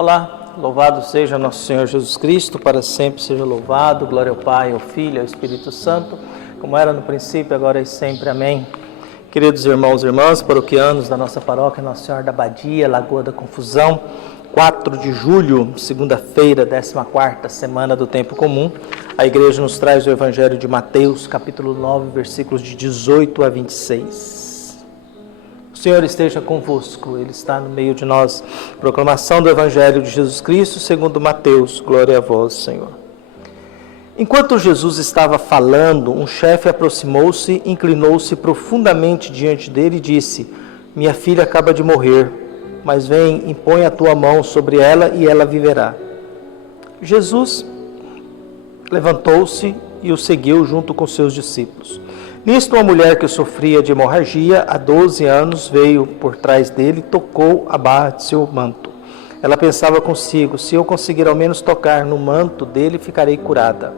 Olá, louvado seja nosso Senhor Jesus Cristo, para sempre seja louvado, glória ao Pai, ao Filho e ao Espírito Santo, como era no princípio, agora e sempre, amém. Queridos irmãos e irmãs, paroquianos da nossa paróquia Nossa Senhora da Badia, Lagoa da Confusão, 4 de julho, segunda-feira, 14ª semana do Tempo Comum, a igreja nos traz o Evangelho de Mateus, capítulo 9, versículos de 18 a 26. O Senhor esteja convosco, Ele está no meio de nós. Proclamação do Evangelho de Jesus Cristo, segundo Mateus. Glória a vós, Senhor. Enquanto Jesus estava falando, um chefe aproximou-se, inclinou-se profundamente diante dele e disse: Minha filha acaba de morrer, mas vem, impõe a tua mão sobre ela e ela viverá. Jesus levantou-se e o seguiu junto com seus discípulos. Nisto, uma mulher que sofria de hemorragia há 12 anos veio por trás dele e tocou a barra de seu manto. Ela pensava consigo: se eu conseguir ao menos tocar no manto dele, ficarei curada.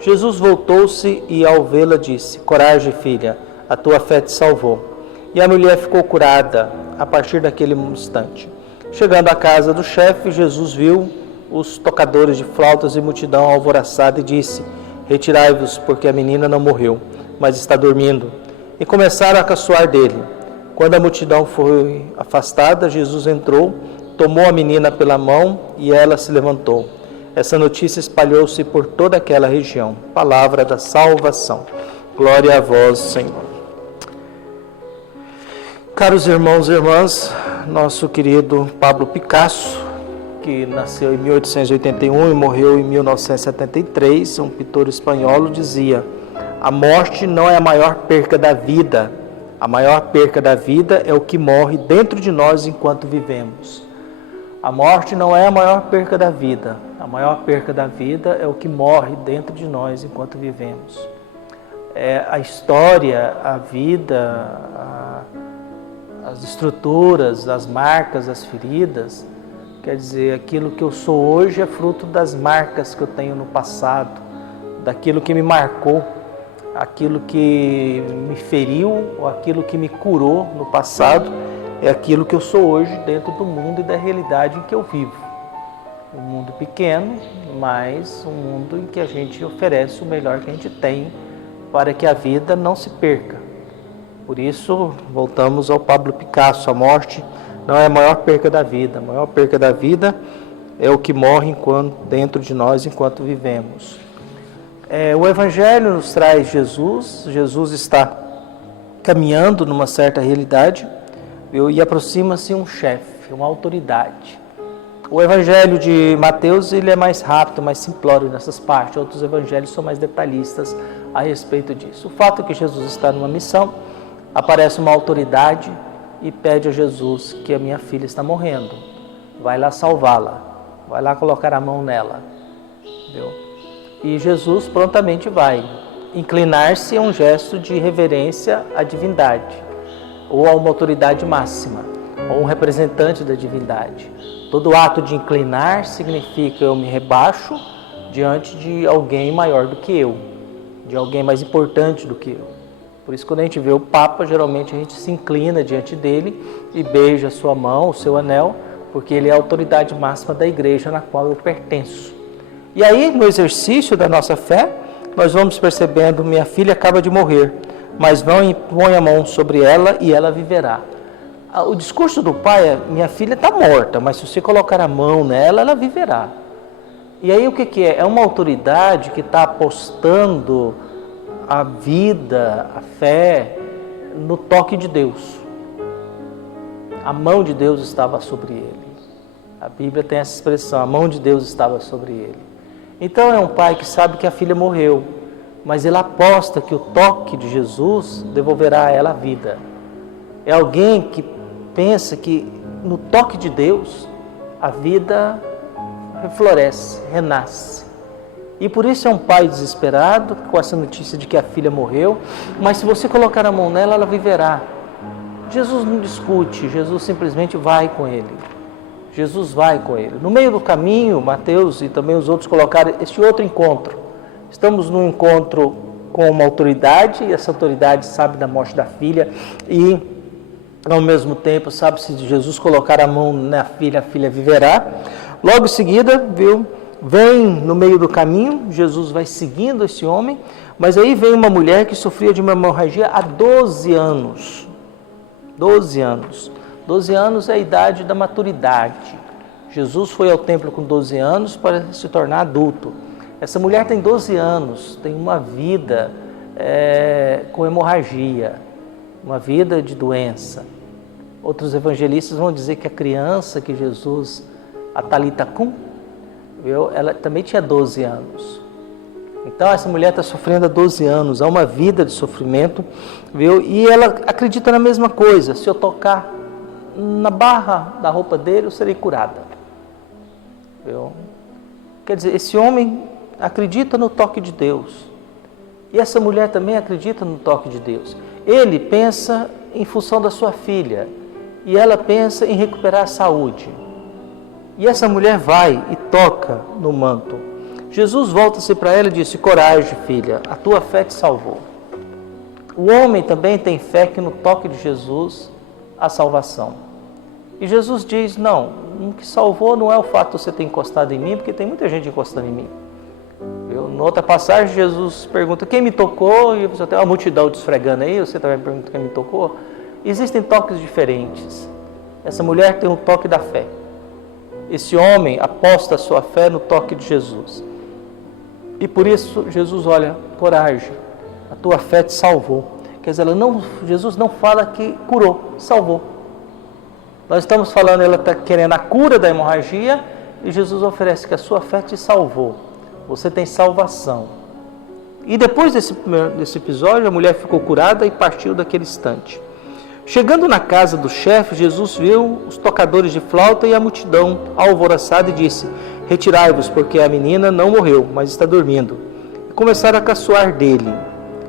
Jesus voltou-se e, ao vê-la, disse: Coragem, filha, a tua fé te salvou. E a mulher ficou curada a partir daquele instante. Chegando à casa do chefe, Jesus viu os tocadores de flautas e multidão alvoroçada e disse: Retirai-vos, porque a menina não morreu, mas está dormindo. E começaram a caçoar dele. Quando a multidão foi afastada, Jesus entrou, tomou a menina pela mão e ela se levantou. Essa notícia espalhou-se por toda aquela região. Palavra da salvação. Glória a vós, Senhor. Caros irmãos e irmãs, nosso querido Pablo Picasso, que nasceu em 1881 e morreu em 1973, um pintor espanhol, dizia: a morte não é a maior perca da vida. A maior perca da vida é o que morre dentro de nós enquanto vivemos. A morte não é a maior perca da vida. A maior perca da vida é o que morre dentro de nós enquanto vivemos. A história, a vida, as estruturas, as marcas, as feridas, quer dizer, aquilo que eu sou hoje é fruto das marcas que eu tenho no passado, daquilo que me marcou, aquilo que me feriu ou aquilo que me curou no passado, é aquilo que eu sou hoje dentro do mundo e da realidade em que eu vivo. Um mundo pequeno, mas um mundo em que a gente oferece o melhor que a gente tem para que a vida não se perca. Por isso, voltamos ao Pablo Picasso: a morte não é a maior perca da vida. A maior perca da vida é o que morre dentro de nós enquanto vivemos. O Evangelho nos traz Jesus. Jesus está caminhando numa certa realidade e aproxima-se um chefe, uma autoridade. O Evangelho de Mateus ele é mais rápido, mais simplório nessas partes. Outros evangelhos são mais detalhistas a respeito disso. O fato é que Jesus está numa missão, aparece uma autoridade e pede a Jesus que a minha filha está morrendo. Vai lá salvá-la, vai lá colocar a mão nela. Entendeu? E Jesus prontamente vai. Inclinar-se é um gesto de reverência à divindade, ou a uma autoridade máxima, ou um representante da divindade. Todo ato de inclinar significa eu me rebaixo diante de alguém maior do que eu, de alguém mais importante do que eu. Por isso, quando a gente vê o Papa, geralmente a gente se inclina diante dele e beija a sua mão, o seu anel, porque ele é a autoridade máxima da igreja na qual eu pertenço. E aí, no exercício da nossa fé, nós vamos percebendo: minha filha acaba de morrer, mas não impõe a mão sobre ela e ela viverá. O discurso do pai é: minha filha está morta, mas se você colocar a mão nela, ela viverá. E aí o que é? É uma autoridade que está apostando a vida, a fé, no toque de Deus. A mão de Deus estava sobre ele. A Bíblia tem essa expressão: a mão de Deus estava sobre ele. Então é um pai que sabe que a filha morreu, mas ele aposta que o toque de Jesus devolverá a ela a vida. É alguém que pensa que no toque de Deus a vida refloresce, renasce. E por isso é um pai desesperado com essa notícia de que a filha morreu, mas se você colocar a mão nela, ela viverá. Jesus não discute, Jesus simplesmente vai com ele. Jesus vai com ele. No meio do caminho, Mateus e também os outros colocaram este outro encontro. Estamos num encontro com uma autoridade, e essa autoridade sabe da morte da filha, e ao mesmo tempo sabe se Jesus colocar a mão na filha, a filha viverá. Logo em seguida, vem no meio do caminho, Jesus vai seguindo esse homem, mas aí vem uma mulher que sofria de uma hemorragia há 12 anos. 12 anos. 12 anos é a idade da maturidade. Jesus foi ao templo com 12 anos para se tornar adulto. Essa mulher tem 12 anos, tem uma vida com hemorragia, uma vida de doença. Outros evangelistas vão dizer que a criança que Jesus, a Talita Cum, ela também tinha 12 anos. Então essa mulher está sofrendo há 12 anos, há uma vida de sofrimento, e ela acredita na mesma coisa: se eu tocar na barra da roupa dele, eu serei curada. Quer dizer, esse homem acredita no toque de Deus, e essa mulher também acredita no toque de Deus. Ele pensa em função da sua filha, e ela pensa em recuperar a saúde. E essa mulher vai e toca no manto. Jesus volta-se para ela e disse: coragem, filha, a tua fé te salvou. O homem também tem fé que no toque de Jesus há salvação. E Jesus diz: não, o que salvou não é o fato de você ter encostado em mim, porque tem muita gente encostando em mim. Na outra passagem, Jesus pergunta: quem me tocou? E você tem uma multidão te esfregando aí, você também pergunta: quem me tocou? Existem toques diferentes. Essa mulher tem um toque da fé. Esse homem aposta a sua fé no toque de Jesus. E por isso Jesus olha: coragem, a tua fé te salvou. Quer dizer, Jesus não fala que curou, salvou. Nós estamos falando, ela está querendo a cura da hemorragia, e Jesus oferece que a sua fé te salvou. Você tem salvação. E depois desse episódio, a mulher ficou curada e partiu daquele instante. Chegando na casa do chefe, Jesus viu os tocadores de flauta e a multidão alvoroçada e disse: retirai-vos, porque a menina não morreu, mas está dormindo. E começaram a caçoar dele.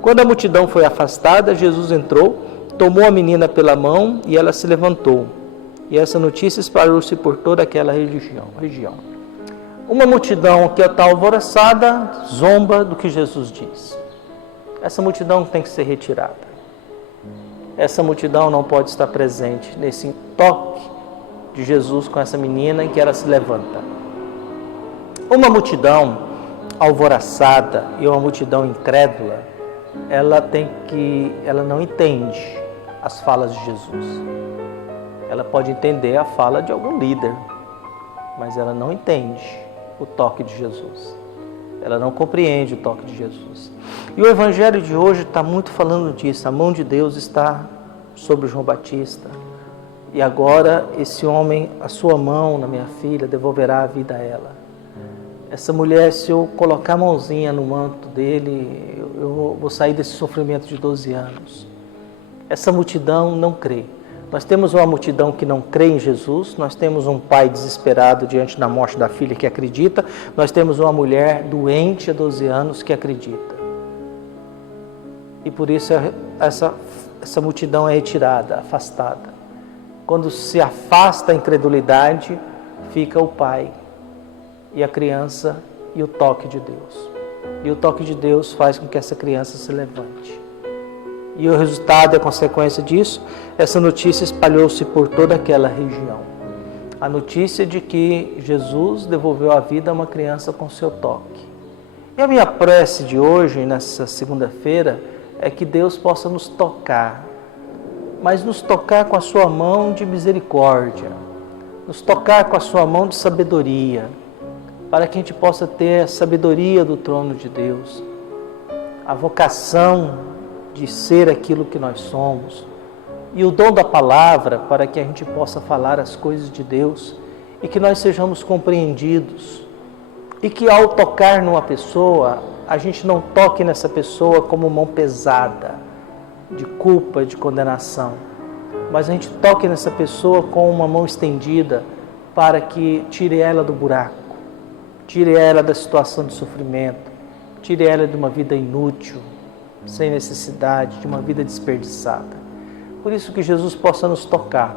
Quando a multidão foi afastada, Jesus entrou, tomou a menina pela mão e ela se levantou. E essa notícia espalhou-se por toda aquela região. Uma multidão que está alvoroçada zomba do que Jesus diz. Essa multidão tem que ser retirada. Essa multidão não pode estar presente nesse toque de Jesus com essa menina em que ela se levanta. Uma multidão alvoroçada e uma multidão incrédula, ela não entende as falas de Jesus. Ela pode entender a fala de algum líder, mas ela não entende o toque de Jesus. Ela não compreende o toque de Jesus. E o Evangelho de hoje está muito falando disso. A mão de Deus está sobre João Batista. E agora esse homem, a sua mão na minha filha, devolverá a vida a ela. Essa mulher, se eu colocar a mãozinha no manto dele, eu vou sair desse sofrimento de 12 anos. Essa multidão não crê. Nós temos uma multidão que não crê em Jesus, nós temos um pai desesperado diante da morte da filha que acredita, nós temos uma mulher doente há 12 anos que acredita. E por isso essa multidão é retirada, afastada. Quando se afasta a incredulidade, fica o pai e a criança e o toque de Deus. E o toque de Deus faz com que essa criança se levante. E o resultado e a consequência disso, essa notícia espalhou-se por toda aquela região. A notícia de que Jesus devolveu a vida a uma criança com seu toque. E a minha prece de hoje, nessa segunda-feira, é que Deus possa nos tocar, mas nos tocar com a sua mão de misericórdia, nos tocar com a sua mão de sabedoria, para que a gente possa ter a sabedoria do trono de Deus, a vocação de ser aquilo que nós somos, e o dom da palavra para que a gente possa falar as coisas de Deus e que nós sejamos compreendidos, e que ao tocar numa pessoa, a gente não toque nessa pessoa como mão pesada, de culpa, de condenação, mas a gente toque nessa pessoa com uma mão estendida para que tire ela do buraco, tire ela da situação de sofrimento, tire ela de uma vida inútil, sem necessidade, de uma vida desperdiçada. Por isso que Jesus possa nos tocar,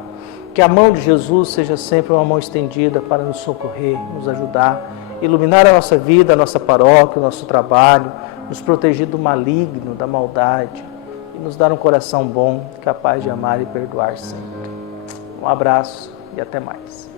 que a mão de Jesus seja sempre uma mão estendida para nos socorrer, nos ajudar, iluminar a nossa vida, a nossa paróquia, o nosso trabalho, nos proteger do maligno, da maldade e nos dar um coração bom, capaz de amar e perdoar sempre. Um abraço e até mais.